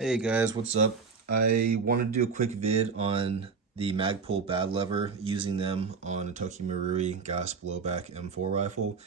Hey guys, what's up? I wanted to do a quick vid on the Magpul BAD Lever, using them on a Toki Marui gas blowback M4 rifle.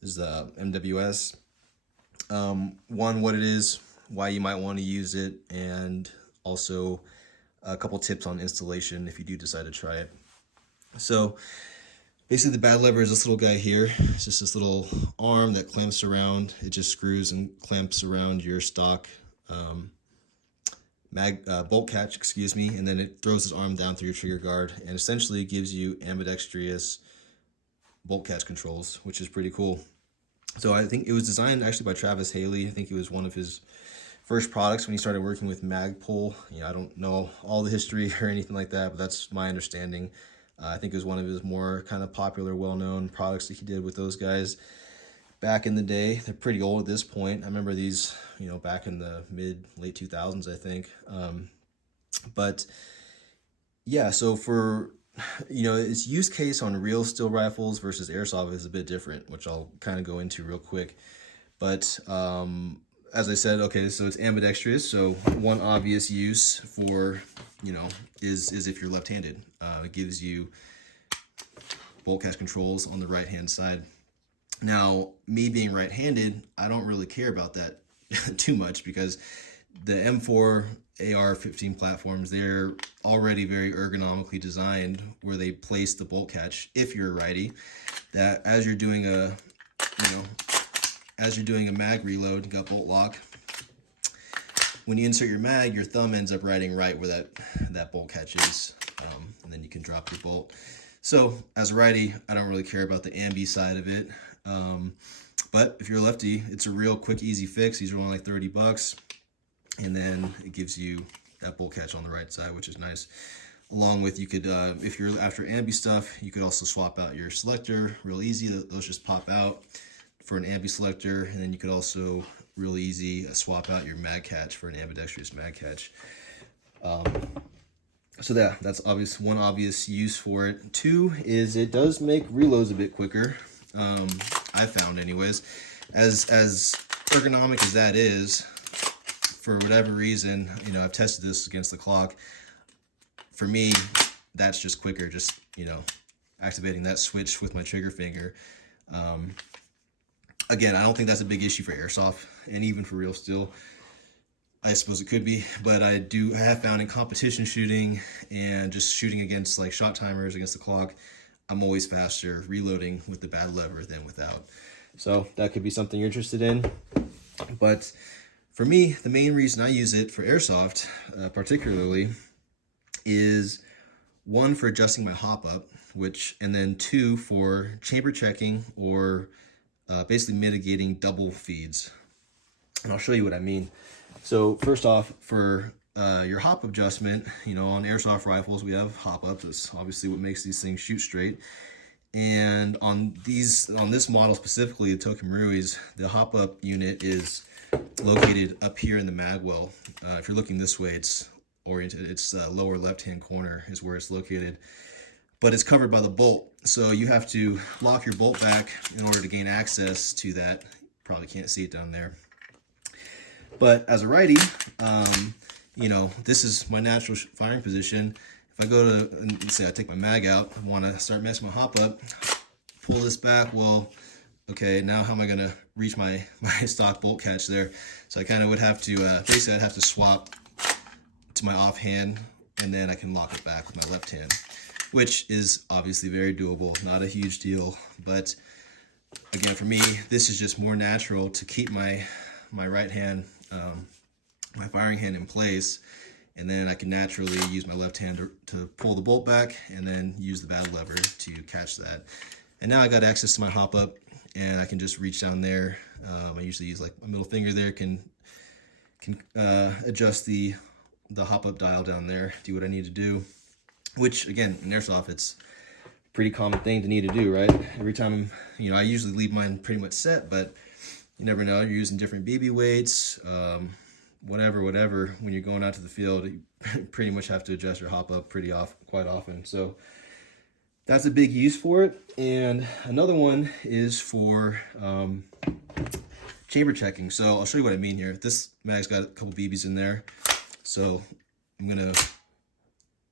This is the MWS. One, what it is, why you might want to use it, and also a couple tips on installation if you do decide to try it. So basically the BAD Lever is this little guy here. It's just this little arm that clamps around. It just screws and clamps around your stock bolt catch, and then it throws its arm down through your trigger guard and essentially gives you ambidextrous bolt catch controls, which is pretty cool. So I think it was designed actually by Travis Haley. I think it was one of his first products when he started working with Magpul. I don't know all the history or anything like that, but that's my understanding. I think it was one of his more kind of popular, well-known products that he did with those guys back in the day. They're pretty old at this point. I remember these, back in the late 2000s, I think. But yeah, so for, its use case on real steel rifles versus airsoft is a bit different, which I'll kind of go into real quick. But as I said, okay, so it's ambidextrous. So one obvious use for, is if you're left-handed. It gives you bolt catch controls on the right-hand side. Now, me being right-handed, I don't really care about that too much because the M4 AR-15 platforms, they're already very ergonomically designed where they place the bolt catch, if you're a righty, that as you're doing a mag reload, you got bolt lock, when you insert your mag, your thumb ends up riding right where that bolt catch is, and then you can drop your bolt. So as a righty, I don't really care about the ambi side of it. But if you're a lefty, it's a real quick, easy fix. These are only like $30, and then it gives you that bolt catch on the right side, which is nice. Along with, you could, if you're after ambi stuff, you could also swap out your selector real easy. Those just pop out for an ambi selector, and then you could also real easy swap out your mag catch for an ambidextrous mag catch. So that's one obvious use for it. Two is it does make reloads a bit quicker. I found anyways, as ergonomic as that is, for whatever reason, I've tested this against the clock. For me, that's just quicker, just, activating that switch with my trigger finger. Again, I don't think that's a big issue for airsoft, and even for real steel. I suppose it could be, but I have found in competition shooting and just shooting against like shot timers against the clock, I'm always faster reloading with the BAD Lever than without. So that could be something you're interested in. But for me, the main reason I use it for airsoft, particularly, is one, for adjusting my hop up, and then two, for chamber checking or basically mitigating double feeds. And I'll show you what I mean. So first off, for your hop adjustment, on airsoft rifles, we have hop ups. That's obviously what makes these things shoot straight. And on this model specifically, the Toki Marui's, the hop up unit is located up here in the mag well. If you're looking this way, it's oriented. It's lower left-hand corner is where it's located, but it's covered by the bolt. So you have to lock your bolt back in order to gain access to that. Probably can't see it down there. But as a righty, this is my natural firing position. If I go to, let's say I take my mag out, I want to start messing my hop up, pull this back, well, okay, now how am I going to reach my stock bolt catch there? So I kind of would have to, basically I'd have to swap to my offhand, and then I can lock it back with my left hand, which is obviously very doable, not a huge deal. But again, for me, this is just more natural to keep my right hand, my firing hand in place, and then I can naturally use my left hand to pull the bolt back and then use the BAD Lever to catch that. And now I got access to my hop up, and I can just reach down there. I usually use like my middle finger there, can adjust the hop up dial down there, do what I need to do, which again, in airsoft, it's a pretty common thing to need to do, right? Every time, I usually leave mine pretty much set, but you never know, you're using different BB weights, whatever, when you're going out to the field, you pretty much have to adjust your hop up quite often. So that's a big use for it. And another one is for chamber checking. So I'll show you what I mean here. This mag's got a couple BBs in there. So I'm gonna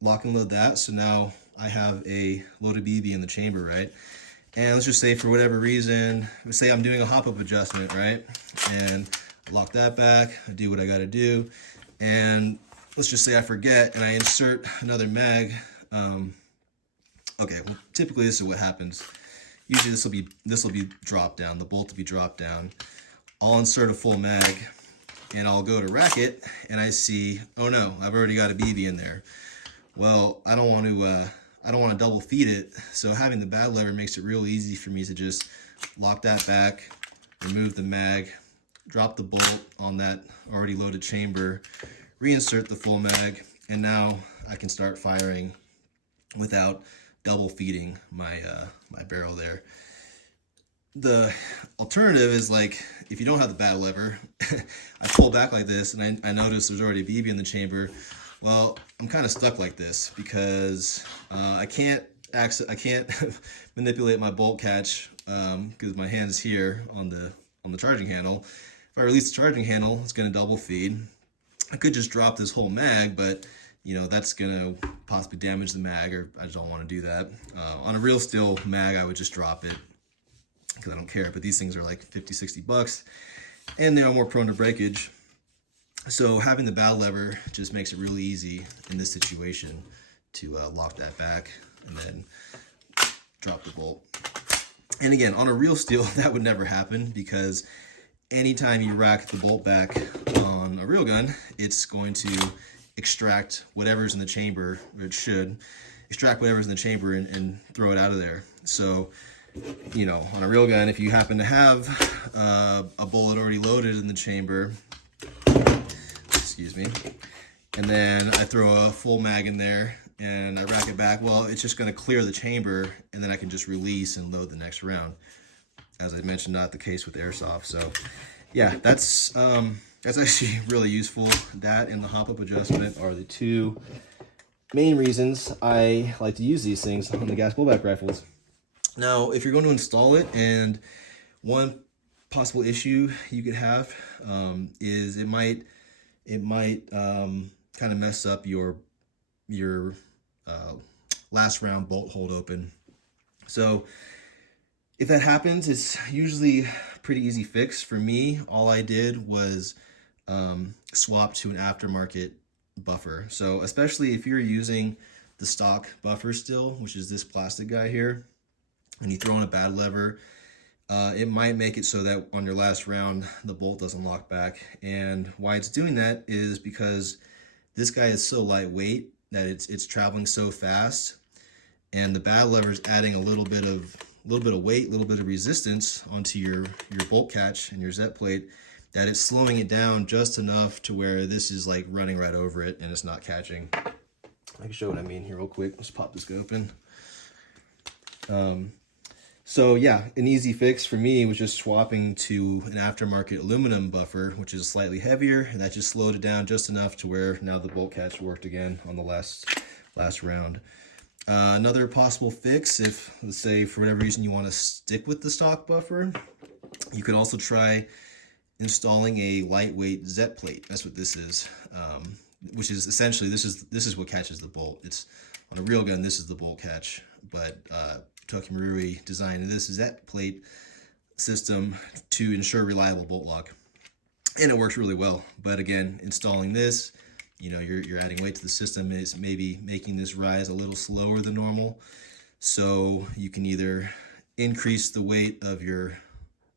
lock and load that. So now I have a loaded BB in the chamber, right? And let's just say for whatever reason, let's say I'm doing a hop-up adjustment, right? And I lock that back, I do what I gotta do, and let's just say I forget and I insert another mag. Okay, well, typically this is what happens. Usually this will be dropped down, the bolt will be dropped down. I'll insert a full mag and I'll go to rack it and I see, oh no, I've already got a BB in there. Well, I don't want to double feed it, so having the bad lever makes it real easy for me to just lock that back, remove the mag, drop the bolt on that already loaded chamber, reinsert the full mag, and now I can start firing without double feeding my my barrel there. The alternative is, like, if you don't have the bad lever, I pull back like this and I notice there's already a BB in the chamber. Well, I'm kind of stuck like this because I can't manipulate my bolt catch because my hand's here on the charging handle. If I release the charging handle, it's going to double feed. I could just drop this whole mag, but you know that's going to possibly damage the mag, or I just don't want to do that. On a real steel mag, I would just drop it because I don't care. But these things are like 50, 60 bucks, and they are more prone to breakage. So having the bad lever just makes it really easy in this situation to lock that back and then drop the bolt. And again, on a real steel, that would never happen because anytime you rack the bolt back on a real gun, it's going to extract whatever's in the chamber, or it should extract whatever's in the chamber and throw it out of there. So, you know, on a real gun, if you happen to have a bullet already loaded in the chamber, excuse me, and then I throw a full mag in there and I rack it back, well, it's just going to clear the chamber and then I can just release and load the next round. As I mentioned, not the case with Airsoft. So yeah, that's actually really useful. That and the hop-up adjustment are the two main reasons I like to use these things on the gas pullback rifles. Now, if you're going to install it, and one possible issue you could have is it might kind of mess up your last round bolt hold open. So if that happens, it's usually a pretty easy fix. For me, all I did was swap to an aftermarket buffer. So especially if you're using the stock buffer still, which is this plastic guy here, and you throw in a bad lever, it might make it so that on your last round the bolt doesn't lock back. And why it's doing that is because this guy is so lightweight that it's traveling so fast, and the bad lever is adding a little bit of weight, a little bit of resistance onto your bolt catch and your Z plate, that it's slowing it down just enough to where this is like running right over it and it's not catching. I can show what I mean here real quick. Let's pop this guy open. So yeah, an easy fix for me was just swapping to an aftermarket aluminum buffer, which is slightly heavier, and that just slowed it down just enough to where now the bolt catch worked again on the last round. Another possible fix, if let's say for whatever reason you want to stick with the stock buffer, you could also try installing a lightweight Z plate. That's what this is, which is essentially this is what catches the bolt. It's on a real gun, this is the bolt catch, but Marui designed this Z plate system to ensure reliable bolt lock, and it works really well. But again, installing this, you know, you're adding weight to the system, and it's maybe making this rise a little slower than normal. So you can either increase the weight of your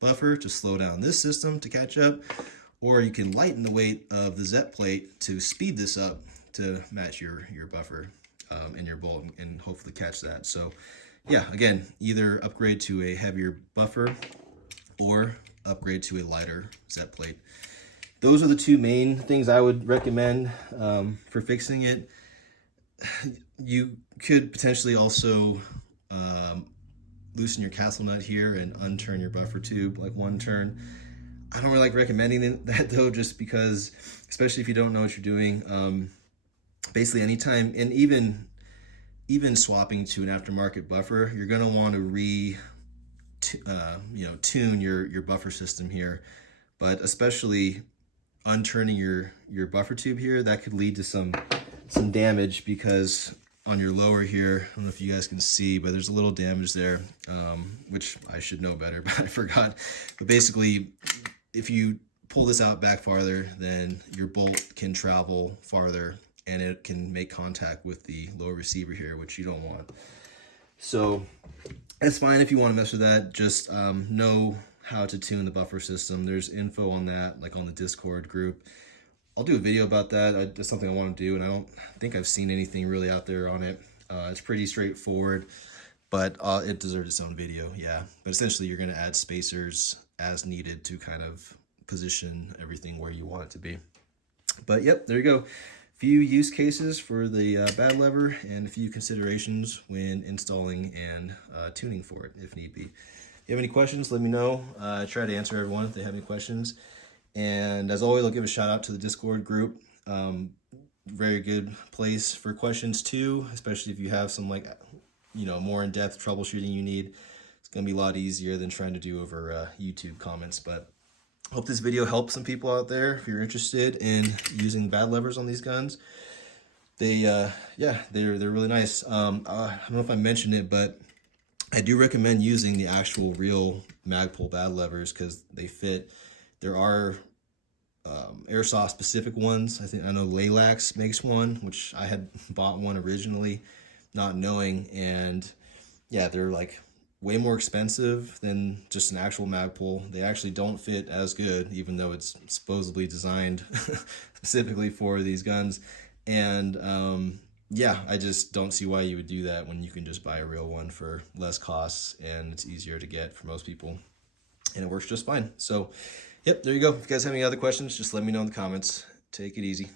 buffer to slow down this system to catch up, or you can lighten the weight of the Z plate to speed this up to match your buffer and your bolt, and hopefully catch that. So yeah, again, either upgrade to a heavier buffer or upgrade to a lighter Z plate. Those are the two main things I would recommend for fixing it. You could potentially also loosen your castle nut here and unturn your buffer tube like one turn. I don't really like recommending that though, just because, especially if you don't know what you're doing, basically anytime, and even swapping to an aftermarket buffer, you're going to want to tune your buffer system here. But especially unturning your buffer tube here, that could lead to some damage, because on your lower here, I don't know if you guys can see, but there's a little damage there, which I should know better, but I forgot. But basically, if you pull this out back farther, then your bolt can travel farther and it can make contact with the lower receiver here, which you don't want. So that's fine if you want to mess with that. Just know how to tune the buffer system. There's info on that, like on the Discord group. I'll do a video about that. That's something I want to do, and I don't think I've seen anything really out there on it. It's pretty straightforward, but it deserves its own video, yeah. But essentially, you're going to add spacers as needed to kind of position everything where you want it to be. But yep, there you go. Few use cases for the bad lever, and a few considerations when installing and tuning for it if need be. If you have any questions, let me know. I try to answer everyone if they have any questions. And as always, I'll give a shout out to the Discord group. Very good place for questions too, especially if you have some more in-depth troubleshooting you need. It's gonna be a lot easier than trying to do over YouTube comments. But hope this video helps some people out there if you're interested in using bad levers on these guns. They're really nice. I don't know if I mentioned it, but I do recommend using the actual real Magpul bad levers because they fit. There are Airsoft specific ones. I know Laylax makes one, which I had bought one originally, not knowing, and yeah, they're like way more expensive than just an actual Magpul. They actually don't fit as good, even though it's supposedly designed specifically for these guns. And yeah, I just don't see why you would do that when you can just buy a real one for less costs, and it's easier to get for most people, and it works just fine. So yep, there you go. If you guys have any other questions, just let me know in the comments. Take it easy.